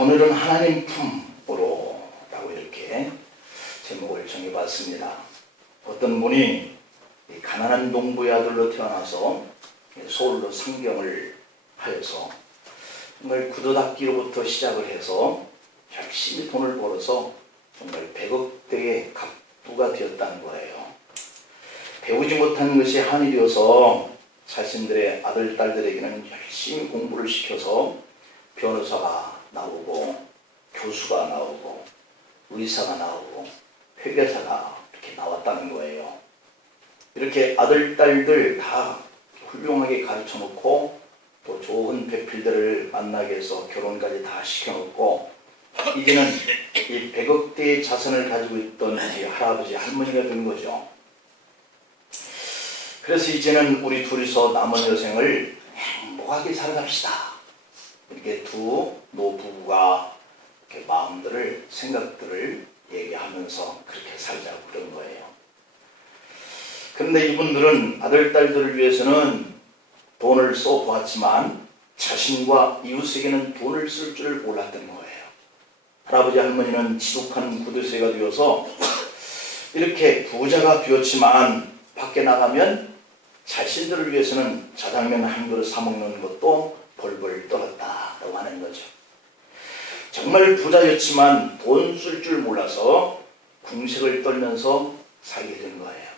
오늘은 하나님 품으로 라고 이렇게 제목을 정해봤습니다. 어떤 분이 가난한 농부의 아들로 태어나서 서울로 상경을 하여서 정말 구두닦기로부터 시작을 해서 열심히 돈을 벌어서 정말 100억대의 갑부가 되었다는 거예요. 배우지 못한 것이 한이 되어서 자신들의 아들, 딸들에게는 열심히 공부를 시켜서 변호사가 나오고 교수가 나오고 의사가 나오고 회계사가 이렇게 나왔다는 거예요. 이렇게 아들, 딸들 다 훌륭하게 가르쳐 놓고 또 좋은 배필들을 만나게 해서 결혼까지 다 시켜놓고 이제는 이 100억대의 자산을 가지고 있던 이 할아버지, 할머니가 된 거죠. 그래서 이제는 우리 둘이서 남은 여생을 행복하게 살아갑시다. 이렇게 두 노부부가 이렇게 마음들을, 생각들을 얘기하면서 그렇게 살자고 그런 거예요. 그런데 이분들은 아들, 딸들을 위해서는 돈을 써보았지만 자신과 이웃에게는 돈을 쓸 줄 몰랐던 거예요. 할아버지, 할머니는 지독한 구두쇠가 되어서 이렇게 부자가 되었지만 밖에 나가면 자신들을 위해서는 자장면 한 그릇 사 먹는 것도 벌벌 떨었다고 하는 거죠. 정말 부자였지만 돈 쓸 줄 몰라서 궁색을 떨면서 살게 된 거예요.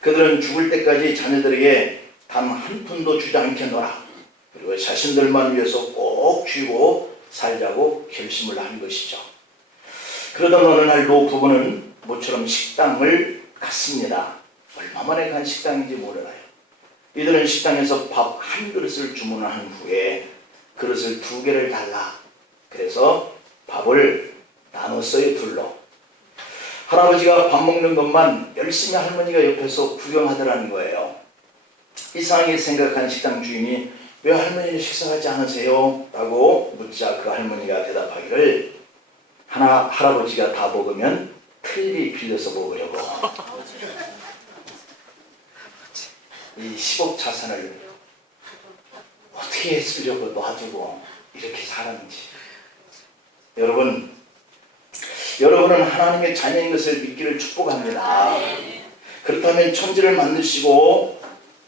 그들은 죽을 때까지 자녀들에게 단 한 푼도 주지 않겠노라. 그리고 자신들만 위해서 꼭 쥐고 살자고 결심을 한 것이죠. 그러던 어느 날 노부부는 모처럼 식당을 갔습니다. 얼마 만에 간 식당인지 몰라요. 이들은 식당에서 밥 한 그릇을 주문한 후에 그릇을 2개를 달라. 그래서 밥을 나눴어요, 둘로. 할아버지가 밥 먹는 것만 열심히 할머니가 옆에서 구경하더라는 거예요. 이상하게 생각한 식당 주인이 왜 할머니는 식사하지 않으세요? 라고 묻자 그 할머니가 대답하기를 할아버지가 다 먹으면 틀리 빌려서 먹으려고 이 10억 자산을 어떻게 쓰려고 놔두고 이렇게 살았는지. 여러분은 하나님의 자녀인 것을 믿기를 축복합니다. 그렇다면 천지를 만드시고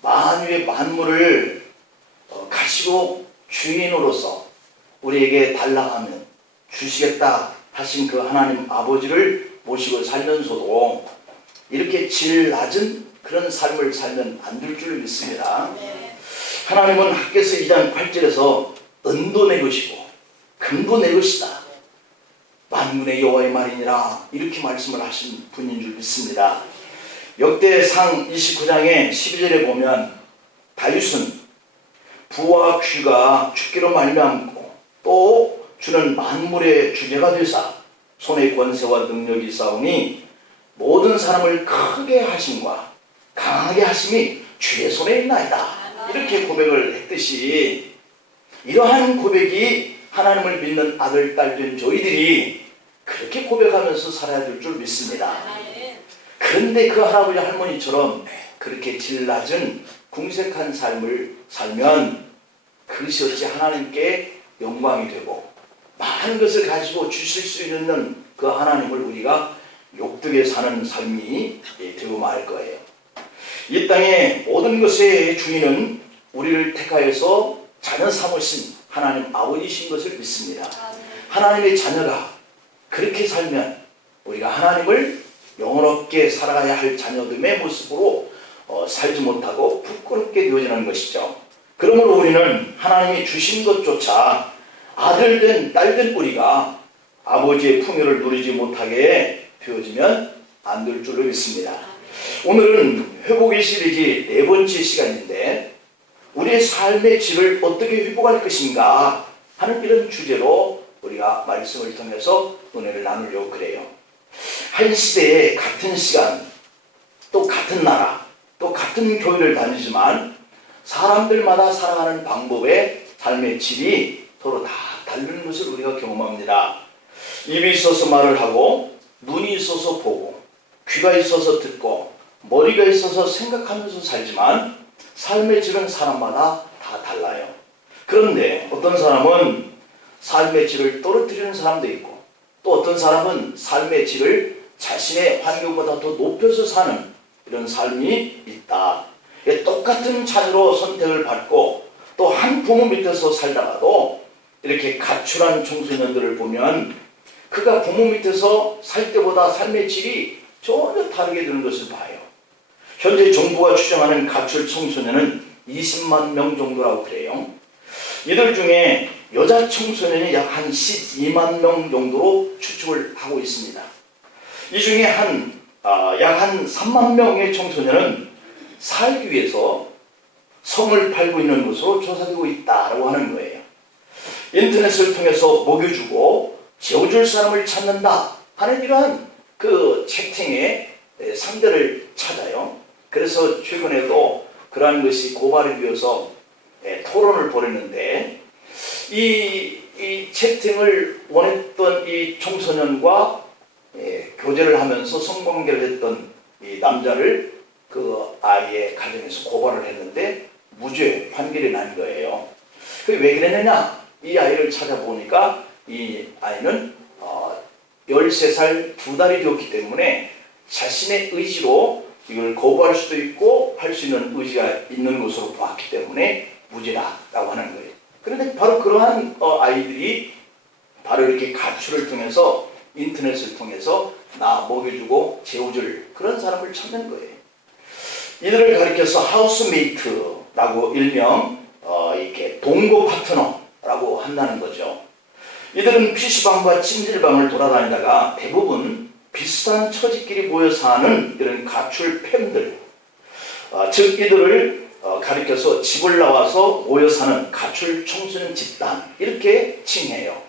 만유의 만물을 가시고 주인으로서 우리에게 달라하면 주시겠다 하신 그 하나님 아버지를 모시고 살면서도 이렇게 질 낮은 그런 삶을 살면 안 될 줄 믿습니다. 하나님은 학개서 2장 8절에서 은도 내 것이고 금도 내 것이다. 만군의 여호와의 말이니라 이렇게 말씀을 하신 분인 줄 믿습니다. 역대상 29장의 12절에 보면 다윗은 부와 귀가 죽기로 말미암고 또 주는 만물의 주제가 되사 손의 권세와 능력이 있사오니 모든 사람을 크게 하심과 강하게 하심이 주의 손에 있나이다. 이렇게 고백을 했듯이 이러한 고백이 하나님을 믿는 아들, 딸 된 저희들이 그렇게 고백하면서 살아야 될 줄 믿습니다. 그런데 그 할아버지, 할머니처럼 그렇게 질 낮은 궁색한 삶을 살면 그것이 어찌 하나님께 영광이 되고 많은 것을 가지고 주실 수 있는 그 하나님을 우리가 욕되게 사는 삶이 되고 말 거예요. 이 땅의 모든 것의 주인은 우리를 택하여서 자녀 삼으신 하나님 아버지신 것을 믿습니다. 하나님의 자녀가 그렇게 살면 우리가 하나님을 영원롭게 살아가야 할 자녀됨의 모습으로 살지 못하고 부끄럽게 되어지는 것이죠. 그러므로 우리는 하나님이 주신 것조차 아들된 딸된 우리가 아버지의 풍요를 누리지 못하게 되어지면 안 될 줄로 믿습니다. 오늘은 회복의 시리즈 4번째 시간인데 우리의 삶의 질을 어떻게 회복할 것인가 하는 이런 주제로 우리가 말씀을 통해서 은혜를 나누려고 그래요. 한 시대에 같은 시간, 또 같은 나라, 또 같은 교회를 다니지만 사람들마다 살아가는 방법의 삶의 질이 서로 다 다른 것을 우리가 경험합니다. 입이 있어서 말을 하고 눈이 있어서 보고 귀가 있어서 듣고 머리가 있어서 생각하면서 살지만 삶의 질은 사람마다 다 달라요. 그런데 어떤 사람은 삶의 질을 떨어뜨리는 사람도 있고, 또 어떤 사람은 삶의 질을 자신의 환경보다 더 높여서 사는 이런 삶이 있다. 똑같은 자녀로 선택을 받고 또 한 부모 밑에서 살다가도 이렇게 가출한 청소년들을 보면 그가 부모 밑에서 살 때보다 삶의 질이 전혀 다르게 되는 것을 봐요. 현재 정부가 추정하는 가출 청소년은 20만 명 정도라고 그래요. 이들 중에 여자 청소년이 약 한 12만 명 정도로 추측을 하고 있습니다. 이 중에 약 한 3만 명의 청소년은 살기 위해서 성을 팔고 있는 것으로 조사되고 있다고 하는 거예요. 인터넷을 통해서 먹여주고 재워줄 사람을 찾는다 하는 이러한 그 채팅의 상대를 찾아요. 그래서 최근에도 그러한 것이 고발이 되어서 토론을 벌였는데, 이 채팅을 원했던 이 청소년과 교제를 하면서 성관계를 했던 이 남자를 그 아이의 가정에서 고발을 했는데 무죄 판결이 난 거예요. 그게 왜 그랬느냐? 이 아이를 찾아보니까 이 아이는 13살 2달이 되었기 때문에 자신의 의지로 이걸 거부할 수도 있고 할 수 있는 의지가 있는 것으로 보았기 때문에 무죄다라고 하는 거예요. 그런데 바로 그러한 아이들이 바로 이렇게 가출을 통해서, 인터넷을 통해서 나 먹여주고 재워줄 그런 사람을 찾는 거예요. 이들을 가리켜서 하우스메이트라고 일명 이렇게 동거 파트너라고 한다는 거죠. 이들은 PC방과 찜질방을 돌아다니다가 대부분 비슷한 처지끼리 모여 사는 이런 가출 팸들, 즉 이들을 가리켜서 집을 나와서 모여 사는 가출 청소년 집단, 이렇게 칭해요.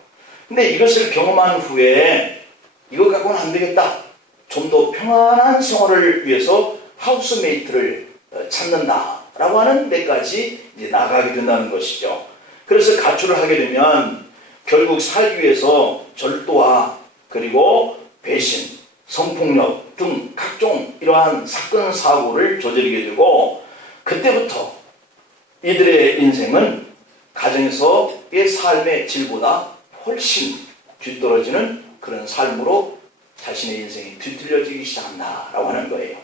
근데 이것을 경험한 후에 이거 갖고는 안 되겠다, 좀 더 평안한 생활을 위해서 하우스메이트를 찾는다라고 하는 데까지 이제 나가게 된다는 것이죠. 그래서 가출을 하게 되면 결국 살기 위해서 절도와 그리고 배신, 성폭력 등 각종 이러한 사건 사고를 저지르게 되고, 그때부터 이들의 인생은 가정에서의 삶의 질보다 훨씬 뒤떨어지는 그런 삶으로 자신의 인생이 뒤틀려지기 시작한다라고 하는 거예요.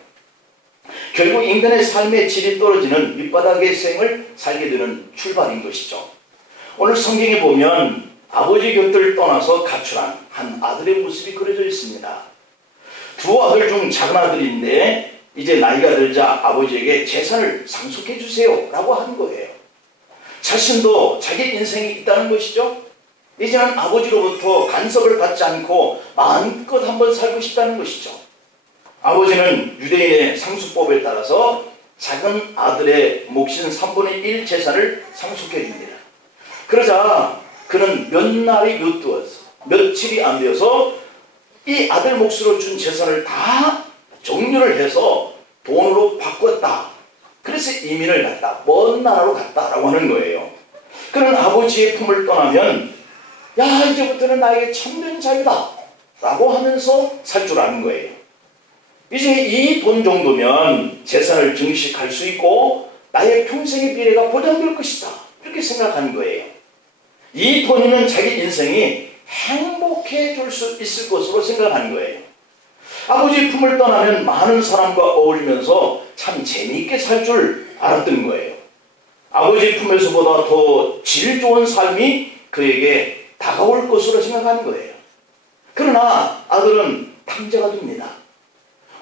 결국 인간의 삶의 질이 떨어지는 밑바닥의 생을 살게 되는 출발인 것이죠. 오늘 성경에 보면 아버지 곁을 떠나서 가출한 한 아들의 모습이 그려져 있습니다. 두 아들 중 작은 아들인데 이제 나이가 들자 아버지에게 재산을 상속해 주세요 라고 한 거예요. 자신도 자기 인생이 있다는 것이죠. 이제는 아버지로부터 간섭을 받지 않고 마음껏 한번 살고 싶다는 것이죠. 아버지는 유대인의 상속법에 따라서 작은 아들의 몫인 3분의 1 재산을 상속해 줍니다. 그러자 그는 몇 날이 몇 두어서 며칠이 안 되어서 이 아들 몫으로 준 재산을 다 정리를 해서 돈으로 바꿨다. 그래서 이민을 갔다. 먼 나라로 갔다라고 하는 거예요. 그는 아버지의 품을 떠나면 야, 이제부터는 나에게 참된 자유다 라고 하면서 살 줄 아는 거예요. 이제 이 돈 정도면 재산을 증식할 수 있고 나의 평생의 미래가 보장될 것이다, 이렇게 생각하는 거예요. 이 돈이면 자기 인생이 행복해질 수 있을 것으로 생각하는 거예요. 아버지의 품을 떠나면 많은 사람과 어울리면서 참 재미있게 살 줄 알았던 거예요. 아버지의 품에서보다 더 질 좋은 삶이 그에게 다가올 것으로 생각하는 거예요. 그러나 아들은 탕자가 됩니다.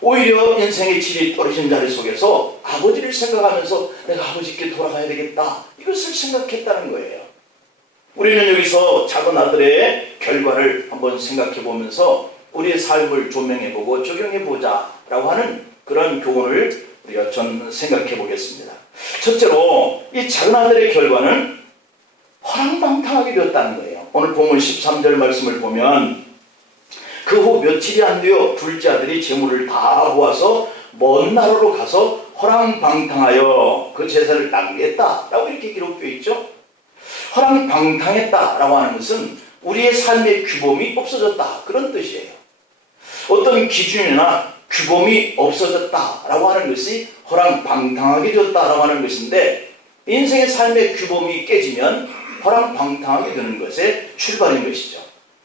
오히려 인생의 질이 떨어진 자리 속에서 아버지를 생각하면서 내가 아버지께 돌아가야 되겠다, 이것을 생각했다는 거예요. 우리는 여기서 작은 아들의 결과를 한번 생각해 보면서 우리의 삶을 조명해 보고 적용해 보자 라고 하는 그런 교훈을 우리가 전 생각해 보겠습니다. 첫째로 이 작은 아들의 결과는 허랑방탕하게 되었다는 거예요. 오늘 본문 13절 말씀을 보면 그 후 며칠이 안 되어 둘째 아들이 재물을 다 모아서 먼 나라로 가서 허랑방탕하여 그 재산을 낭비했다라고 이렇게 기록되어 있죠. 허랑방탕했다라고 하는 것은 우리의 삶의 규범이 없어졌다, 그런 뜻이에요. 어떤 기준이나 규범이 없어졌다라고 하는 것이 허랑방탕하게 되었다라고 하는 것인데, 인생의 삶의 규범이 깨지면 허랑방탕하게 되는 것의 출발인 것이죠.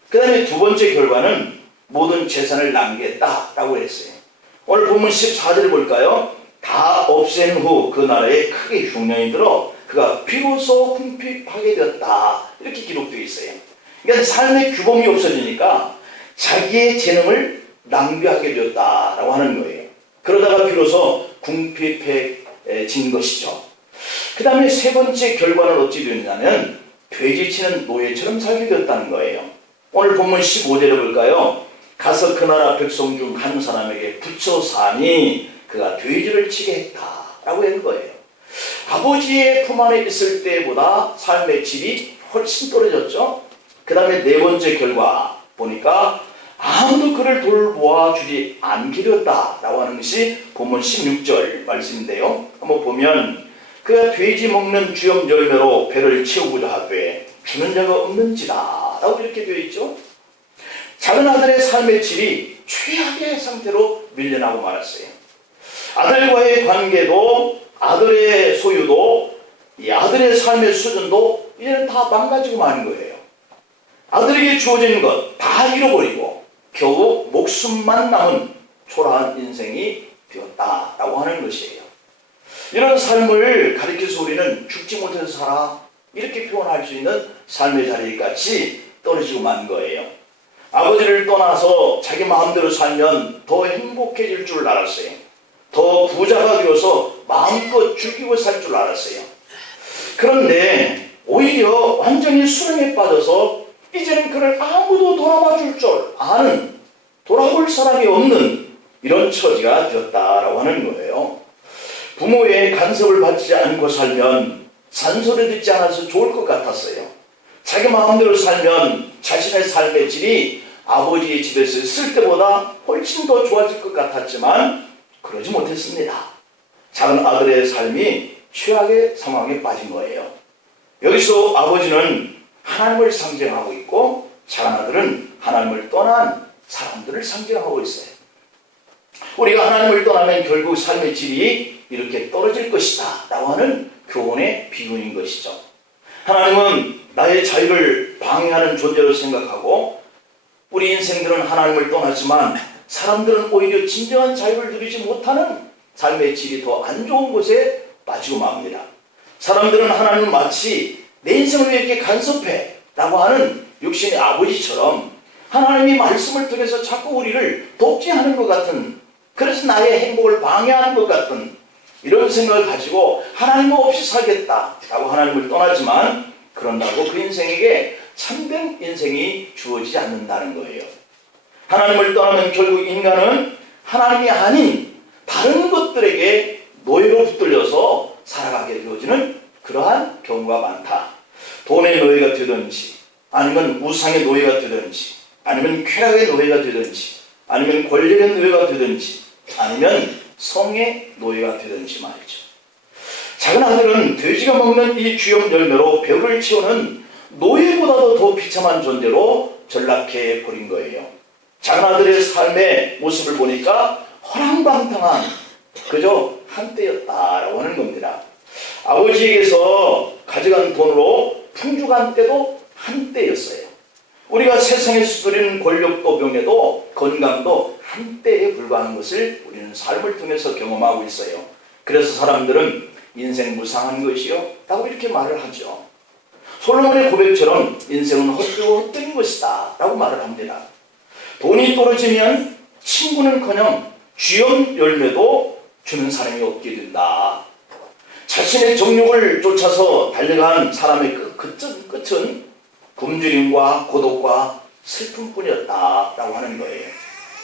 그 다음에 두 번째 결과는 모든 재산을 낭비했다라고 했어요. 오늘 본문 14절을 볼까요? 다 없앤 후 그 나라에 크게 흉년이 들어 그가 비로소 궁핍하게 되었다. 이렇게 기록되어 있어요. 그러니까 삶의 규범이 없어지니까 자기의 재능을 낭비하게 되었다라고 하는 거예요. 그러다가 비로소 궁핍해진 것이죠. 그 다음에 세 번째 결과는 어찌 되었냐면 돼지치는 노예처럼 살게 되었다는 거예요. 오늘 본문 15절을 볼까요? 가서 그 나라 백성 중 한 사람에게 붙여 사니 그가 돼지를 치게 했다라고 하는 거예요. 아버지의 품 안에 있을 때보다 삶의 질이 훨씬 떨어졌죠. 그 다음에 네 번째 결과 보니까 아무도 그를 돌보아 주지 않게 되었다라고 하는 것이 본문 16절 말씀인데요. 한번 보면 그가 돼지 먹는 주염 열매로 배를 채우고자 하되 주는 자가 없는지라 라고 이렇게 되어 있죠. 작은 아들의 삶의 질이 최악의 상태로 밀려나고 말았어요. 아들과의 관계도 아들의 소유도 이 아들의 삶의 수준도 이제는 다 망가지고 마는 거예요. 아들에게 주어진 것 다 잃어버리고 겨우 목숨만 남은 초라한 인생이 되었다라고 하는 것이에요. 이런 삶을 가리켜서 우리는 죽지 못해서 살아 이렇게 표현할 수 있는 삶의 자리까지 떨어지고 만 거예요. 아버지를 떠나서 자기 마음대로 살면 더 행복해질 줄 알았어요. 더 부자가 되어서 마음껏 즐기고 살 줄 알았어요. 그런데 오히려 완전히 수렁에 빠져서 이제는 그를 아무도 돌아봐 줄 줄 아는 돌아볼 사람이 없는 이런 처지가 되었다라고 하는 거예요. 부모의 간섭을 받지 않고 살면 잔소리 듣지 않아서 좋을 것 같았어요. 자기 마음대로 살면 자신의 삶의 질이 아버지의 집에서 있을 때보다 훨씬 더 좋아질 것 같았지만 그러지 못했습니다. 작은 아들의 삶이 최악의 상황에 빠진 거예요. 여기서 아버지는 하나님을 상징하고 있고 작은 아들은 하나님을 떠난 사람들을 상징하고 있어요. 우리가 하나님을 떠나면 결국 삶의 질이 이렇게 떨어질 것이다 라고 하는 교훈의 비유인 것이죠. 하나님은 나의 자유를 방해하는 존재로 생각하고 우리 인생들은 하나님을 떠났지만 사람들은 오히려 진정한 자유를 누리지 못하는 삶의 질이 더 안 좋은 곳에 빠지고 맙니다. 사람들은 하나님을 마치 내 인생을 왜 이렇게 간섭해 라고 하는 육신의 아버지처럼 하나님이 말씀을 통해서 자꾸 우리를 독재하는 것 같은, 그래서 나의 행복을 방해하는 것 같은 이런 생각을 가지고 하나님 없이 살겠다라고 하나님을 떠나지만 그런다고 그 인생에게 참된 인생이 주어지지 않는다는 거예요. 하나님을 떠나면 결국 인간은 하나님이 아닌 다른 것들에게 노예로 붙들려서 살아가게 되어지는 그러한 경우가 많다. 돈의 노예가 되든지 아니면 우상의 노예가 되든지 아니면 쾌락의 노예가 되든지 아니면 권력의 노예가 되든지 아니면 성의 노예가 되든지 말이죠. 작은 아들은 돼지가 먹는 이 주염 열매로 배를 채우는 노예보다도 더 비참한 존재로 전락해 버린 거예요. 작은 아들의 삶의 모습을 보니까 허랑방탕한 그저 한때였다라고 하는 겁니다. 아버지에게서 가져간 돈으로 풍족한 때도 한때였어요. 우리가 세상에서 누리는 권력도 명예도 건강도 한때에 불과한 것을 우리는 삶을 통해서 경험하고 있어요. 그래서 사람들은 인생 무상한 것이요 라고 이렇게 말을 하죠. 솔로몬의 고백처럼 인생은 헛되고 것이다 라고 말을 합니다. 돈이 떨어지면 친구는커녕 쥐염 열매도 주는 사람이 없게 된다. 자신의 정욕을 쫓아서 달려간 사람의 끝은 굶주림과 고독과 슬픔뿐이었다라고 하는 거예요.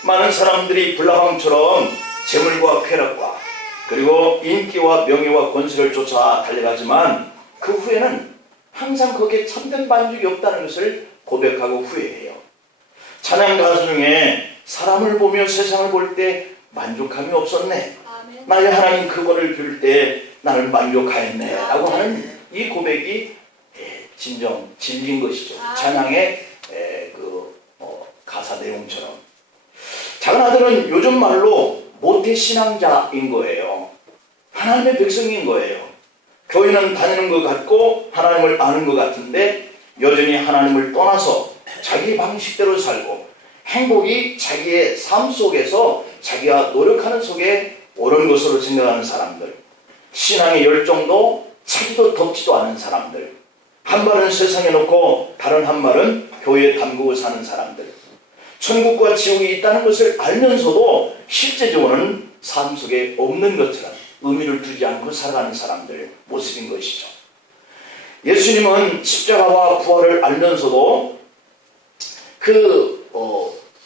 많은 사람들이 불나방처럼 재물과 쾌락과 그리고 인기와 명예와 권세를 쫓아 달려가지만 그 후에는 항상 거기에 참된 만족이 없다는 것을 고백하고 후회해요. 찬양 가수 중에 사람을 보며 세상을 볼 때 만족함이 없었네. 아멘. 나의 하나님 그분을 볼 때 나는 만족하였네 라고 하는 이 고백이 진정 진리인 것이죠. 찬양의 가사 내용처럼. 작은 아들은 요즘 말로 모태신앙자인 거예요. 하나님의 백성인 거예요. 교회는 다니는 것 같고 하나님을 아는 것 같은데 여전히 하나님을 떠나서 자기 방식대로 살고 행복이 자기의 삶 속에서 자기가 노력하는 속에 옳은 것으로 생각하는 사람들, 신앙의 열정도 자기도 덥지도 않은 사람들, 한 발은 세상에 놓고 다른 한 발은 교회에 담그고 사는 사람들, 천국과 지옥이 있다는 것을 알면서도 실제적으로는 삶 속에 없는 것처럼 의미를 두지 않고 살아가는 사람들 모습인 것이죠. 예수님은 십자가와 부활을 알면서도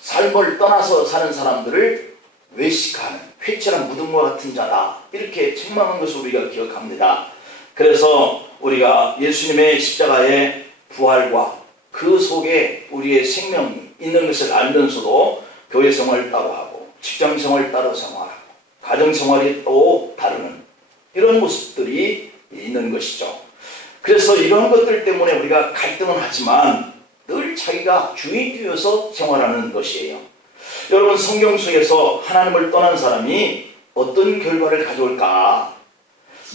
삶을 떠나서 사는 사람들을 외식하는 회칠한 무덤과 같은 자다, 이렇게 책망한 것을 우리가 기억합니다. 그래서 우리가 예수님의 십자가의 부활과 그 속에 우리의 생명이 있는 것을 알면서도 교회 생활을 따로 하고 직장 생활을 따로 생활하고 가정 생활이 또 다르는 이런 모습들이 있는 것이죠. 그래서 이런 것들 때문에 우리가 갈등은 하지만 늘 자기가 주인이 되어서 생활하는 것이에요. 여러분, 성경 속에서 하나님을 떠난 사람이 어떤 결과를 가져올까?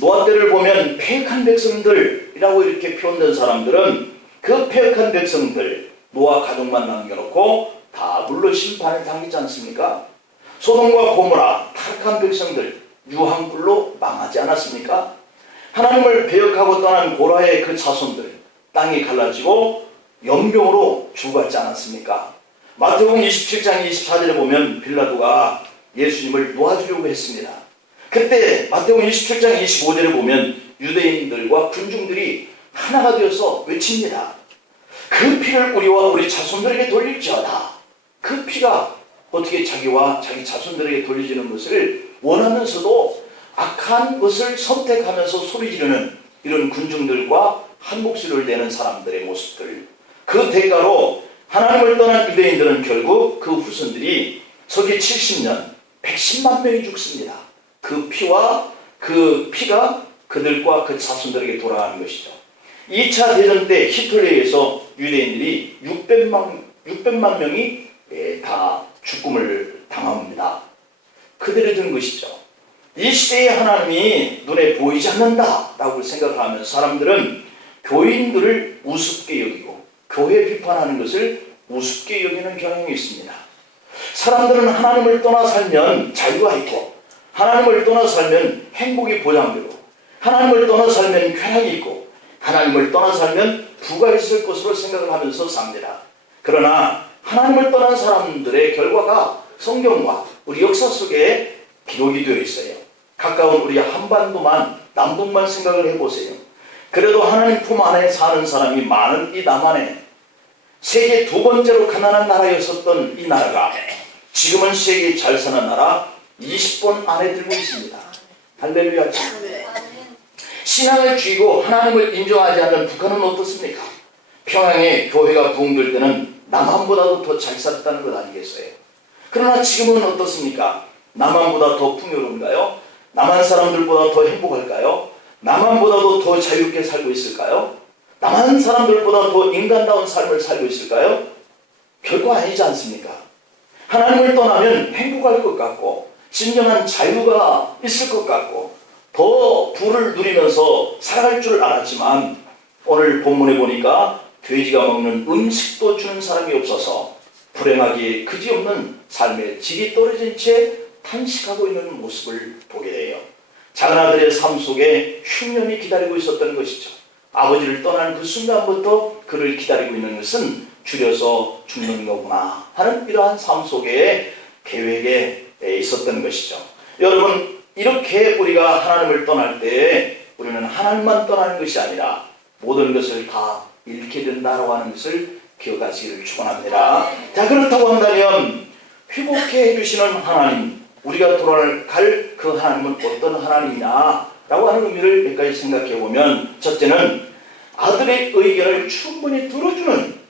노아 때를 보면 패역한 백성들이라고 이렇게 표현된 사람들은 그 패역한 백성들, 노아 가족만 남겨놓고 다 물로 심판을 당하지 않습니까? 소돔과 고모라 타락한 백성들 유황불로 망하지 않았습니까? 하나님을 배역하고 떠난 고라의 그 자손들 땅이 갈라지고 연병으로 죽었지 않았습니까? 마태복음 27장 24절에 보면 빌라도가 예수님을 놓아주려고 했습니다. 그때 마태복음 27장 25절에 보면 유대인들과 군중들이 하나가 되어서 외칩니다. 그 피를 우리와 우리 자손들에게 돌릴지어다. 그 피가 어떻게 자기와 자기 자손들에게 돌려지는 것을 원하면서도 악한 것을 선택하면서 소리 지르는 이런 군중들과 한 목소리를 내는 사람들의 모습들, 그 대가로 하나님을 떠난 유대인들은 결국 그 후손들이 서기 70년 110만 명이 죽습니다. 그 피와 그 피가 그들과 그 자손들에게 돌아가는 것이죠. 2차 대전 때 히틀러에 의해서 유대인들이 600만 명이 다 죽음을 당합니다. 그들이 든 것이죠. 이 시대의 하나님이 눈에 보이지 않는다라고 생각하면서 사람들은 교인들을 우습게 여기고 교회 비판하는 것을 우습게 여기는 경향이 있습니다. 사람들은 하나님을 떠나 살면 자유가 있고 하나님을 떠나 살면 행복이 보장되고 하나님을 떠나 살면 쾌락이 있고 하나님을 떠나 살면 부가 있을 것으로 생각을 하면서 삽니다. 그러나 하나님을 떠난 사람들의 결과가 성경과 우리 역사 속에 기록이 되어 있어요. 가까운 우리 한반도만, 남북만 생각을 해보세요. 그래도 하나님 품 안에 사는 사람이 많은 이 남한에 세계 두 번째로 가난한 나라였었던 이 나라가 지금은 세계 잘 사는 나라 20번 안에 들고 있습니다. 할렐루야. 신앙을 쥐고 하나님을 인정하지 않는 북한은 어떻습니까? 평양에 교회가 부흥될 때는 남한보다도 더 잘 살았다는 것 아니겠어요? 그러나 지금은 어떻습니까? 남한보다 더 풍요로운가요? 남한 사람들보다 더 행복할까요? 남한보다도 더 자유롭게 살고 있을까요? 남한 사람들보다 더 인간다운 삶을 살고 있을까요? 결코 아니지 않습니까? 하나님을 떠나면 행복할 것 같고 진정한 자유가 있을 것 같고 더 부를 누리면서 살아갈 줄 알았지만 오늘 본문에 보니까 돼지가 먹는 음식도 주는 사람이 없어서 불행하기에 그지없는 삶의 질이 떨어진 채 탄식하고 있는 모습을 보게 돼요. 작은 아들의 삶 속에 흉년이 기다리고 있었던 것이죠. 아버지를 떠나는 그 순간부터 그를 기다리고 있는 것은 줄여서 죽는 거구나 하는 이러한 삶 속에 계획에 있었던 것이죠. 여러분, 이렇게 우리가 하나님을 떠날 때 우리는 하나님만 떠나는 것이 아니라 모든 것을 다 잃게 된다라고 하는 것을 기억하시기를 축원합니다. 자, 그렇다고 한다면 회복해 해주시는 하나님, 우리가 돌아갈 그 하나님은 어떤 하나님이냐라고 하는 의미를 몇 가지 생각해 보면, 첫째는 아들의 의견을 충분히 들어주는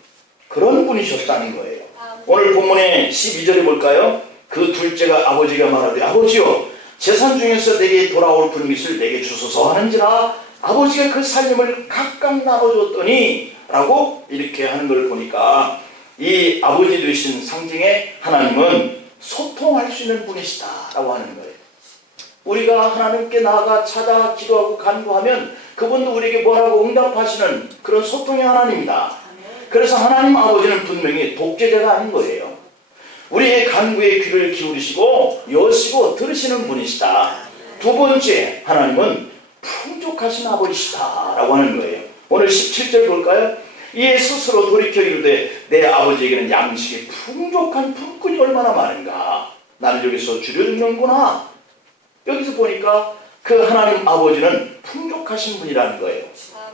그런 분이셨다는 거예요. 오늘 본문의 12절에 볼까요? 그 둘째가 아버지가 말하되 아버지여 재산 중에서 내게 돌아올 분깃을 내게 주소서 하는지라 아버지가 그 살림을 각각 나눠줬더니 라고 이렇게 하는 걸 보니까 이 아버지 되신 상징의 하나님은 소통할 수 있는 분이시다 라고 하는 거예요. 우리가 하나님께 나아가 찾아 기도하고 간구하면 그분도 우리에게 뭐라고 응답하시는 그런 소통의 하나님이다. 그래서 하나님 아버지는 분명히 독재자가 아닌 거예요. 우리의 간구에 귀를 기울이시고 여시고 들으시는 분이시다. 두 번째, 하나님은 풍족하신 아버지시다 라고 하는 거예요. 오늘 17절 볼까요? 이에 스스로 돌이켜 이르되 내 아버지에게는 양식의 풍족한 품꾼이 얼마나 많은가. 나를 여기서 줄여 죽는구나. 여기서 보니까 그 하나님 아버지는 풍족하신 분이라는 거예요.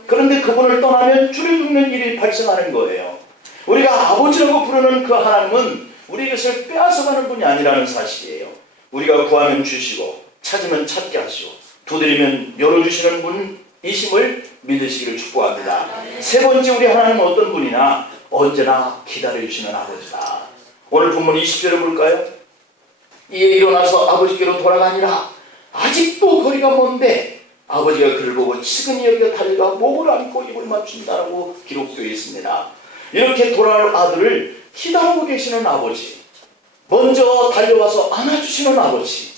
그런데 그분을 떠나면 줄여 죽는 일이 발생하는 거예요. 우리가 아버지라고 부르는 그 하나님은 우리 것을 빼앗아가는 분이 아니라는 사실이에요. 우리가 구하면 주시고 찾으면 찾게 하시고 두드리면 열어주시는 분이심을 믿으시기를 축복합니다. 세 번째, 우리 하나님은 어떤 분이냐? 언제나 기다려주시는 아버지다. 오늘 본문 20절을 볼까요? 이에 일어나서 아버지께로 돌아가니라. 아직도 거리가 먼데 아버지가 그를 보고 측은히 여겨 달려가 목을 안고 입을 맞춘다라고 기록되어 있습니다. 이렇게 돌아올 아들을 기다리고 계시는 아버지, 먼저 달려와서 안아주시는 아버지,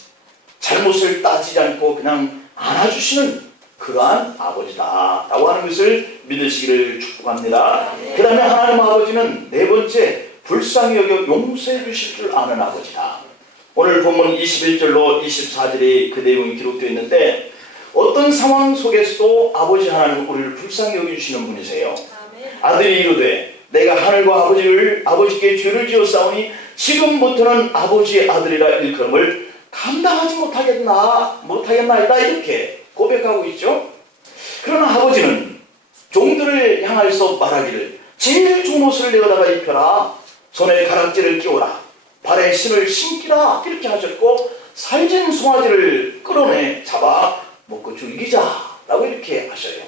잘못을 따지지 않고 그냥 안아주시는 그러한 아버지다 라고 하는 것을 믿으시기를 축복합니다. 그 다음에 하나님 아버지는 네 번째, 불쌍히 여겨 용서해 주실 줄 아는 아버지다. 오늘 본문 21절로 24절에 그 내용이 기록되어 있는데, 어떤 상황 속에서도 아버지 하나님은 우리를 불쌍히 여겨주시는 분이세요. 아들이 이르되 내가 하늘과 아버지께 죄를 지었사오니 지금부터는 아버지의 아들이라 일컬음을 감당하지 못하겠나이다 이렇게 고백하고 있죠. 그러나 아버지는 종들을 향하여서 말하기를 제일 좋은 옷을 내어다가 입혀라, 손에 가락지를 끼워라, 발에 신을 신기라 이렇게 하셨고, 살진 송아지를 끌어내 잡아 먹고 즐기자라고 이렇게 하셔요.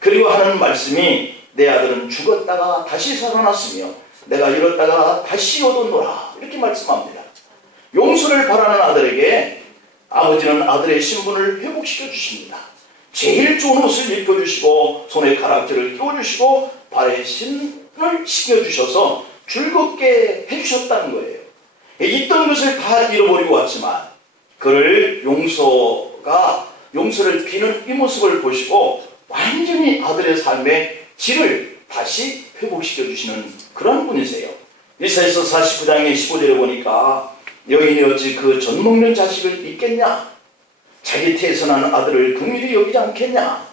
그리고 하는 말씀이 내 아들은 죽었다가 다시 살아났으며 내가 잃었다가 다시 얻었노라 이렇게 말씀합니다. 용서를 바라는 아들에게 아버지는 아들의 신분을 회복시켜 주십니다. 제일 좋은 옷을 입혀주시고 손에 가락지를 끼워주시고 발에 신을 신겨주셔서 즐겁게 해주셨다는 거예요. 있던 것을 다 잃어버리고 왔지만 그를 용서를 비는 이 모습을 보시고 완전히 아들의 삶의 질을 다시 회복시켜 주시는 그런 분이세요. 이사야서 49장의 15절에 보니까 여인이 어찌 그 젖 먹는 자식을 잊겠냐? 자기 태에서 나는 아들을 긍휼히 여기지 않겠냐?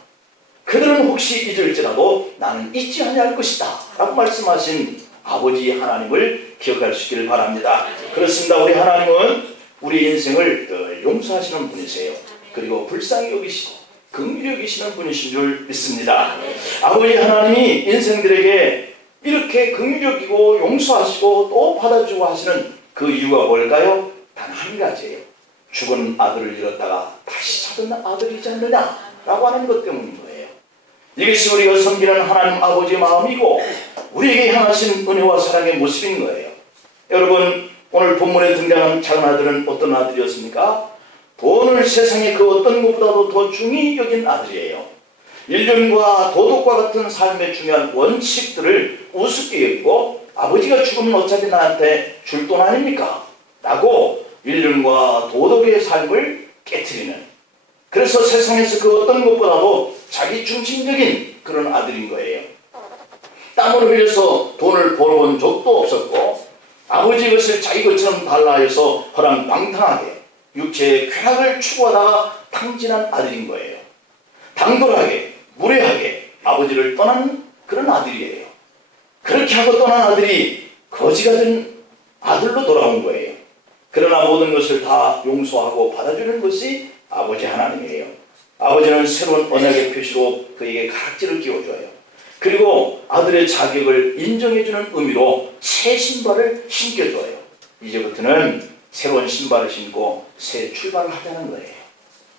그들은 혹시 잊을지라도 나는 잊지 아니할 것이다 라고 말씀하신 아버지 하나님을 기억할 수 있기를 바랍니다. 그렇습니다. 우리 하나님은 우리 인생을 늘 용서하시는 분이세요. 그리고 불쌍히 여기시고 긍휼히 여기시는 분이신 줄 믿습니다. 아버지 하나님이 인생들에게 이렇게 긍휼히 여기고 용서하시고 또 받아주고 하시는 그 이유가 뭘까요? 단 한 가지예요. 죽은 아들을 잃었다가 다시 찾은 아들이지 않느냐라고 하는 것 때문인 거예요. 이것이 우리가 섬기는 하나님 아버지의 마음이고 우리에게 향하신 은혜와 사랑의 모습인 거예요. 여러분, 오늘 본문에 등장한 작은 아들은 어떤 아들이었습니까? 돈을 세상의 그 어떤 것보다도 더 중히 여긴 아들이에요. 인륜과 도덕과 같은 삶의 중요한 원칙들을 우습게 여기고 아버지가 죽으면 어차피 나한테 줄 돈 아닙니까? 라고 인륜과 도덕의 삶을 깨트리는, 그래서 세상에서 그 어떤 것보다도 자기 중심적인 그런 아들인 거예요. 땀을 흘려서 돈을 벌어본 적도 없었고 아버지 것을 자기 것처럼 달라 해서 허랑방탕하게 육체의 쾌락을 추구하다가 탕진한 아들인 거예요. 당돌하게 무례하게 아버지를 떠난 그런 아들이에요. 그렇게 하고 떠난 아들이 거지가 된 아들로 돌아온 거예요. 그러나 모든 것을 다 용서하고 받아주는 것이 아버지 하나님이에요. 아버지는 새로운 언약의 표시로 그에게 가락지를 끼워줘요. 그리고 아들의 자격을 인정해주는 의미로 새 신발을 신겨줘요. 이제부터는 새로운 신발을 신고 새 출발을 하자는 거예요.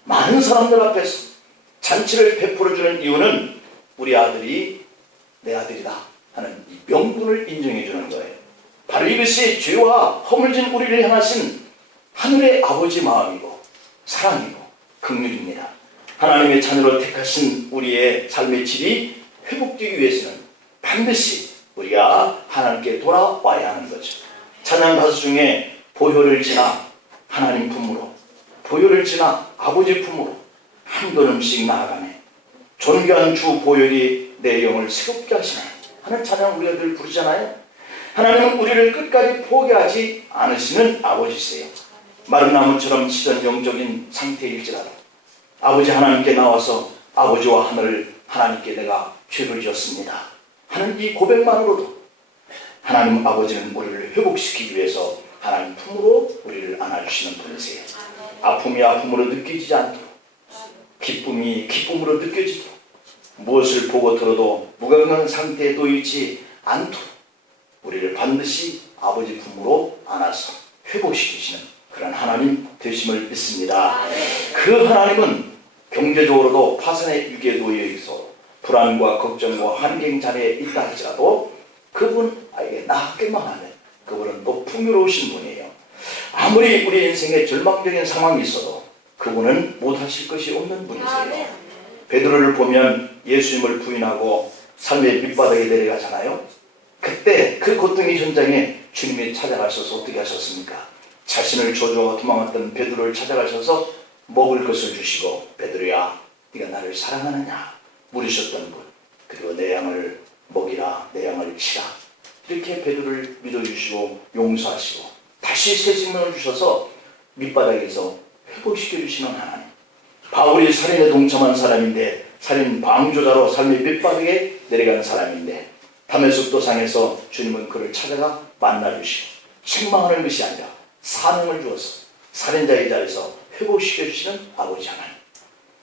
많은 사람들 앞에서 잔치를 베풀어주는 이유는 우리 아들이 내 아들이다 하는 이 명분을 인정해주는 거예요. 바로 이것이 죄와 허물진 우리를 향하신 하늘의 아버지 마음이고 사랑이고 긍휼입니다. 하나님의 자녀로 택하신 우리의 삶의 질이 회복되기 위해서는 반드시 우리가 하나님께 돌아와야 하는 거죠. 찬양 가수 중에 보혈을 지나 하나님 품으로, 보혈을 지나 아버지 품으로 한 걸음씩 나아가네. 존귀한 주 보혈이 내 영을 새롭게 하시나 하는 찬양 우리가 늘 부르잖아요. 하나님은 우리를 끝까지 포기하지 않으시는 아버지세요. 마른 나무처럼 시든 영적인 상태일지라도 아버지 하나님께 나와서 아버지와 하늘을 하나님께 내가 죄를 지었습니다 하는 이 고백만으로도 하나님 아버지는 우리를 회복시키기 위해서 하나님 품으로 우리를 안아주시는 분이세요. 아픔이 아픔으로 느껴지지 않도록, 기쁨이 기쁨으로 느껴지도록, 무엇을 보고 들어도 무감한 상태에 놓이지 않도록 우리를 반드시 아버지 품으로 안아서 회복시키시는 그런 하나님 되심을 믿습니다. 그 하나님은 경제적으로도 파산의 위기에 놓여 있어 불안과 걱정과 환경 자리에 있다 할지라도 그분에게 나아가기만 하면 그분은 또 풍요로우신 분이에요. 아무리 우리 인생에 절망적인 상황이 있어도 그분은 못하실 것이 없는 분이세요. 베드로를 보면 예수님을 부인하고 삶의 밑바닥에 내려가잖아요. 그때 그 고통의 현장에 주님이 찾아가셔서 어떻게 하셨습니까? 자신을 저주하고 도망갔던 베드로를 찾아가셔서 먹을 것을 주시고 베드로야 네가 나를 사랑하느냐 물으셨던 분, 그리고 내 양을 먹이라 내 양을 치라 이렇게 베드로를 믿어주시고 용서하시고 다시 새 생명을 주셔서 밑바닥에서 회복시켜주시는 하나님. 바울이 살인에 동참한 사람인데 살인 방조자로 삶의 밑바닥에 내려간 사람인데 담에색 도상에서 주님은 그를 찾아가 만나주시고 책망하는 것이 아니라 사명을 주어서 살인자의 자리에서 회복시켜주시는 아버지 하나님.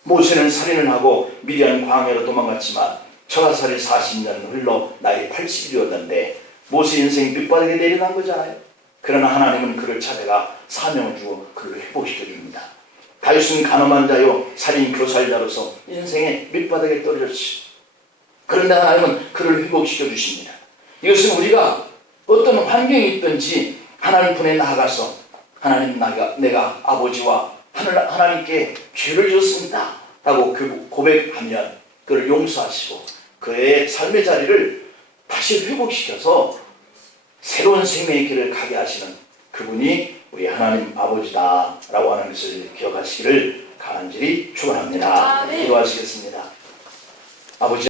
모세는 살인을 하고 미디안 광야로 도망갔지만 처가살이 40년 흘러 나이 80이었는데 모세 인생이 밑바닥에 내려간 거잖아요. 그러나 하나님은 그를 찾아가 사명을 주고 그를 회복시켜줍니다. 다윗은 가늠한 자요 살인 교살자로서 인생의 밑바닥에 떨어졌지. 그런데 하나님은 그를 회복시켜 주십니다. 이것은 우리가 어떤 환경이 있든지 하나님 품에 나아가서 하나님 내가 아버지와 하나님께 죄를 지었습니다 라고 고백하면 그를 용서하시고 그의 삶의 자리를 다시 회복시켜서 새로운 생명의 길을 가게 하시는 그분이 우리 하나님 아버지다 라고 하는 것을 기억하시기를 간절히 축원합니다. 기도하시겠습니다. 아버지